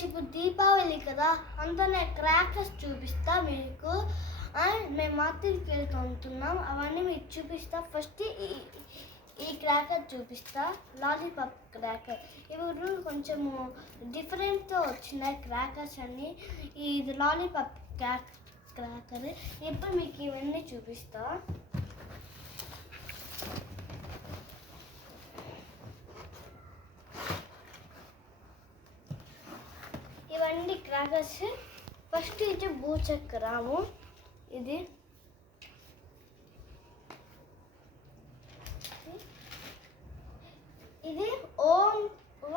Guys ఇప్పుడు దీపావళి కదా, అందులో క్రాకర్స్ చూపిస్తా మీకు. మేము మార్కెట్కి వెళ్తున్నాం, అవన్నీ మీకు చూపిస్తా. ఫస్ట్ ఈ క్రాకర్ చూపిస్తా, లాలీపాప్ క్రాకర్. ఇప్పుడు కొంచెము డిఫరెంట్తో వచ్చినాయి క్రాకర్స్ అన్నీ. ఇది లాలీపాప్ క్రాకర్. ఇప్పుడు మీకు ఇవన్నీ చూపిస్తా. ఇవన్నీ క్రాకర్స్. ఫస్ట్ ఇది భూచక్రము. ఇది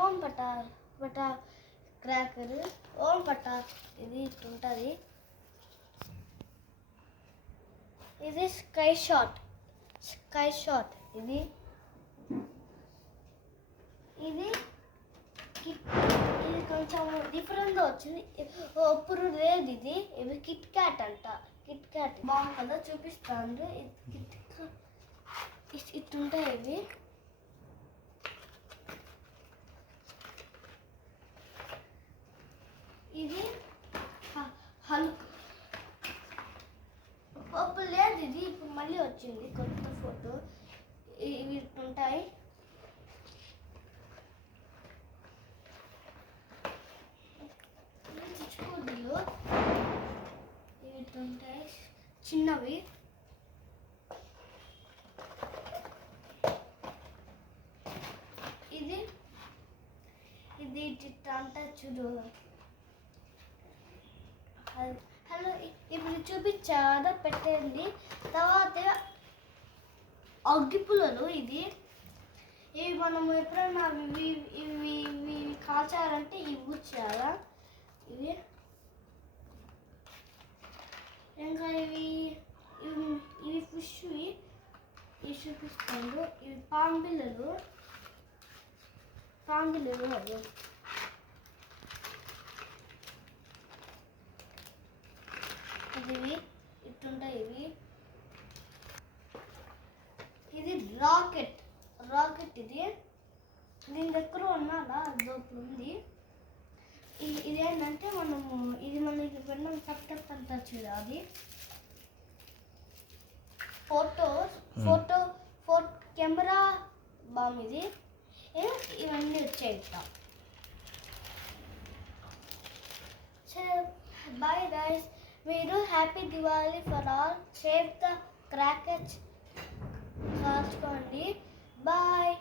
ఓం పటా క్రాకర్. ఓం పటా ఇది ఉంటుంది. ఇది స్కై షాట్. ఇది కొంచెం డిఫరెంట్గా వచ్చింది, ఇప్పుడు లేదు. ఇది కిట్ క్యాట్ అంట. కిట్ క్యాట్ బాగుంది కదా, చూపిస్తాను. ఇట్టుంటాయి ఇవి. ఇది హల్క్. అప్పుడు లేదు ఇది, ఇప్పుడు మళ్ళీ వచ్చింది కొత్త ఫోటో. ఇవి ఇట్టుంటాయి. ఇవి చిన్నవి. ఇది అంట చూడు. హలో, ఇప్పుడు చూపించాదా పెట్టండి. తర్వాత అగ్గిపుల్లలు. ఇవి మనం ఎప్పుడైనా ఇవి కాల్చాలంటే ఇవి ఊడ్చాలా. ఇవి ఇంకా ఇవి ఫిష్. ఇవి చూపిస్తాను. ఇవి పాంబిల్లలు. అవి ఇట్టుంటాయి ఇవి. ఇది రాకెట్. దీని దగ్గర ఉన్నాడా లోపల ఉంది. ఇదేంటంటే ఇది మనకి వెన్నం టప్ అంతా చూడాలి. ఫోటో కెమెరా బామ్. ఇవన్నీ వచ్చాయి. బాయ్ గైస్, మీరు happy Diwali for all. Save the crackers కాల్చుకోండి. బాయ్.